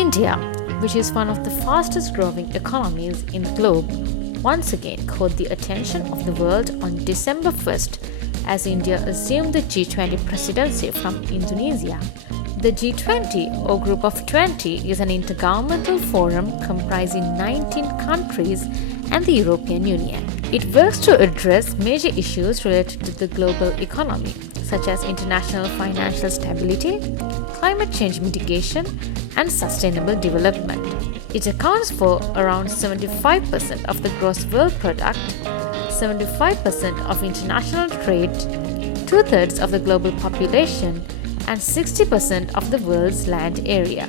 India, which is one of the fastest growing economies in the globe, once again caught the attention of the world on December 1st as India assumed the G20 presidency from Indonesia. The G20, or Group of 20, is an intergovernmental forum comprising 19 countries and the European Union. It works to address major issues related to the global economy, such as international financial stability, climate change mitigation, and sustainable development. It accounts for around 75% of the gross world product, 75% of international trade, 2/3 of the global population, and 60% of the world's land area.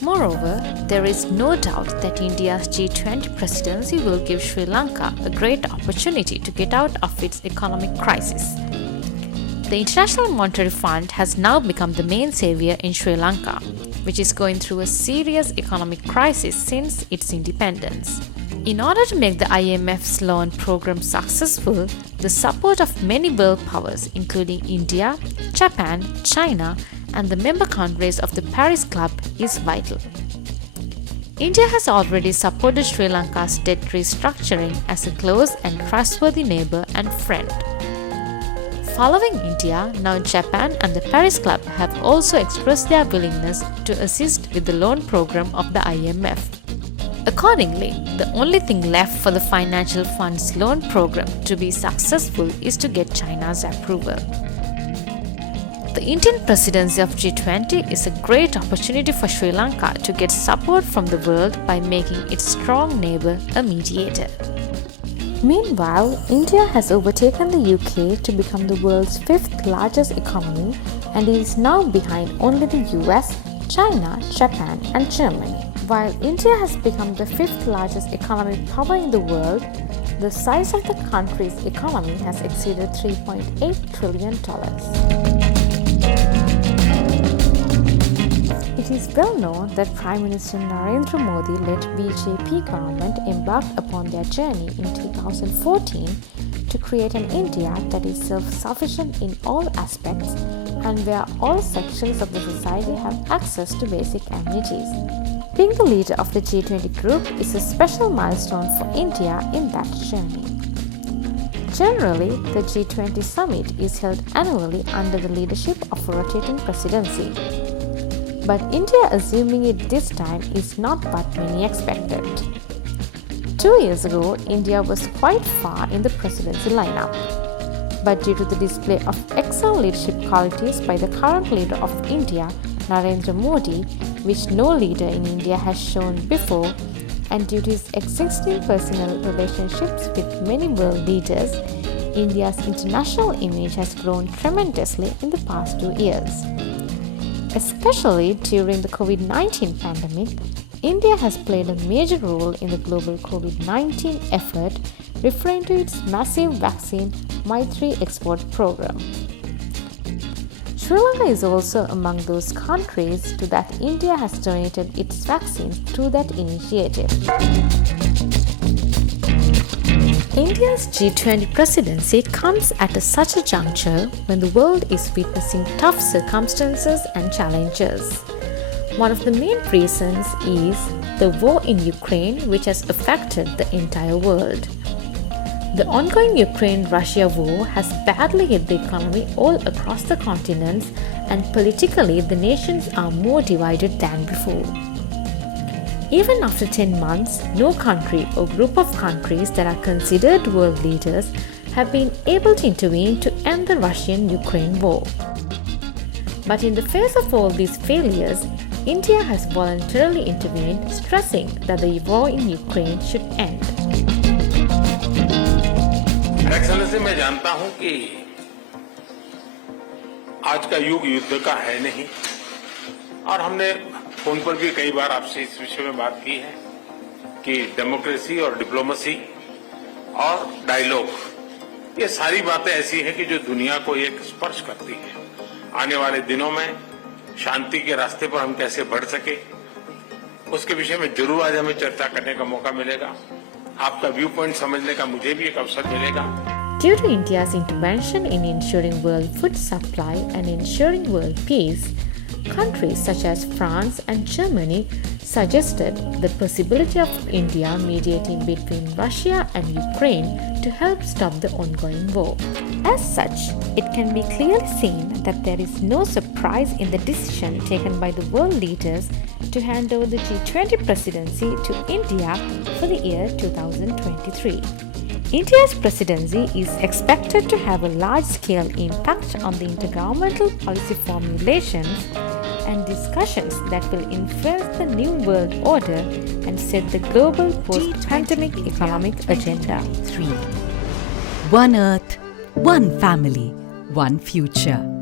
Moreover, there is no doubt that India's G20 presidency will give Sri Lanka a great opportunity to get out of its economic crisis. The International Monetary Fund has now become the main savior in Sri Lanka, which is going through a serious economic crisis since its independence. In order to make the IMF's loan program successful, the support of many world powers, including India, Japan, China, and the member countries of the Paris Club, is vital. India has already supported Sri Lanka's debt restructuring as a close and trustworthy neighbor and friend. Following India, now Japan and the Paris Club have also expressed their willingness to assist with the loan program of the IMF. Accordingly, the only thing left for the Financial Fund's loan program to be successful is to get China's approval. The Indian presidency of G20 is a great opportunity for Sri Lanka to get support from the world by making its strong neighbor a mediator. Meanwhile, India has overtaken the UK to become the world's 5th largest economy and is now behind only the US, China, Japan, and Germany. While India has become the 5th largest economic power in the world, the size of the country's economy has exceeded $3.8 trillion. It is well known that Prime Minister Narendra Modi-led BJP government embarked upon their journey in 2014 to create an India that is self-sufficient in all aspects and where all sections of the society have access to basic amenities. Being the leader of the G20 group is a special milestone for India in that journey. Generally, the G20 summit is held annually under the leadership of a rotating presidency. But India assuming it this time is not what many expected. 2 years ago, India was quite far in the presidency lineup. But due to the display of excellent leadership qualities by the current leader of India, Narendra Modi, which no leader in India has shown before, and due to his existing personal relationships with many world leaders, India's international image has grown tremendously in the past 2 years. Especially during the COVID-19 pandemic, India has played a major role in the global COVID-19 effort, referring to its massive vaccine Maitri export program. Sri Lanka is also among those countries to that India has donated its vaccines through that initiative. India's G20 presidency comes at such a juncture when the world is witnessing tough circumstances and challenges. One of the main reasons is the war in Ukraine, which has affected the entire world. The ongoing Ukraine-Russia war has badly hit the economy all across the continents, and politically the nations are more divided than before. Even after 10 months, no country or group of countries that are considered world leaders have been able to intervene to end the Russian-Ukraine war. But in the face of all these failures, India has voluntarily intervened, stressing that the war in Ukraine should end. Excellency, मैं जानता हूं कि आज का युग युद्ध का है नहीं, और हमने फोन पर भी कई बार आपसे इस विषय में बात की है कि डेमोक्रेसी और डिप्लोमेसी और डायलॉग, ये सारी बातें ऐसी हैं कि जो दुनिया को एक स्पर्श करती है। आने वाले दिनों में शांति के रास्ते पर हम कैसे बढ़ सके, उसके विषय में जरूर आज हमें चर्चा करने का मौका मिलेगा। आपका व्यू पॉइंट समझने का मुझे भी एक अवसर मिलेगा। Due to India's intervention in ensuring world food supply and ensuring world peace, Countries such as France and Germany suggested the possibility of India mediating between Russia and Ukraine to help stop the ongoing war. As such, it can be clearly seen that there is no surprise in the decision taken by the world leaders to hand over the G20 presidency to India for the year 2023. India's presidency is expected to have a large-scale impact on the intergovernmental policy formulations and discussions that will influence the new world order and set the global post-pandemic economic agenda. 3. One Earth, one family, one future.